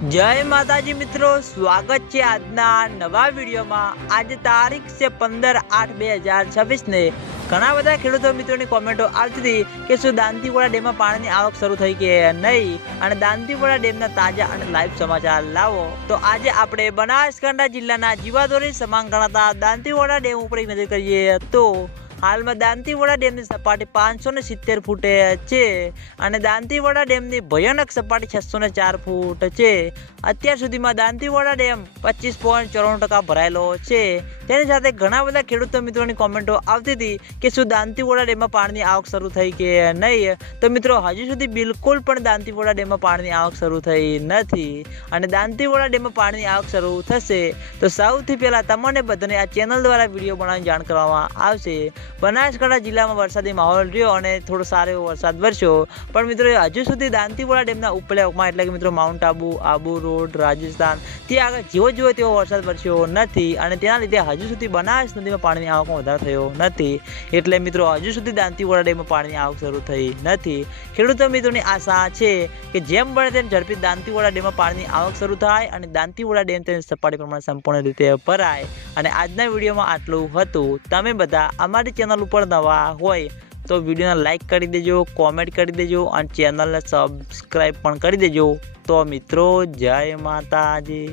जय माताजी मित्रों, स्वागत है आजना नवा वीडियो में। आज तारीख से 15/8/2026 ने घना बधा खेडूतो मित्रों की कॉमेंटो आवती थी कि शुं दांतीवाड़ा डेम में पानी की आवक शुरू थई के नहीं, अने दांतीवाड़ा डेम ताजा और लाइव समाचार लावो। तो आज आपणे बनासकांठा जिल्लाना जीवादोरी समांग गणाता दांतीवाड़ा डेम पर एक नजर करिए तो हाल में दांतीवाड़ा डेम की सपाटी 570 फूटे है और दांतीवाड़ा डेम की भयानक सपाटी 604 फूट है। अत्यार सुधी में दांतीवाड़ा डेम 25.94% भरायेलो है। तेनी साथे घणा बधा खेडूतो मित्रों की कॉमेंटो आवती थी कि शुं दांतीवाड़ा डेम में पानी की आवक शुरू थई के नहीं। तो मित्रों हजू सुधी बिल्कुल पण दांतीवाड़ा डेम में पानी की आवक शुरू थई नथी अने दांतीवाड़ा डेम में पानी की आवक शुरू थशे तो सौथी पहेला तमने बधाने आ चेनल द्वारा विडियो बनावी जाण करवामां आवशे। बनासकांठा जिल्ला में वरसादी माहौल रह्यो अने थोड़ो सारो एवो वरसाद वरस्यो, पण मित्रों हजू सुधी दांतीवाड़ा डेमना उपल्याकमां एटले के मित्रों माउंट आबू, आबू रोड, राजस्थान त्यां आगळ जेवो जोईए तेवो वरसाद वरस्यो नथी अने तेना लीधे हजू सुधी बनास नदीमां पाणीनी आवकमां वधारो थयो नथी। एटले मित्रों हजू सुधी दांतीवाड़ा डेममां पाणीनी आवक शरू थई नथी। खेडूतो मित्रोनी आशा छे के जेम बने तेम झड़पी दांतीवाड़ा डेममां पाणीनी आवक शरू थाय अने दांतीवाड़ा डेम तेनी सपाटी प्रमाणे संपूर्ण रीते भराय। अने आजना विडियोमां आटલું હતું। તમે બધા અમારી चेनल पर नवा होय तो वीडियो ने लाइक कर दीजिए, कॉमेंट कर दीजिए और चेनल ने सब्सक्राइब पण कर दीजिए। तो मित्रों जय माताजी।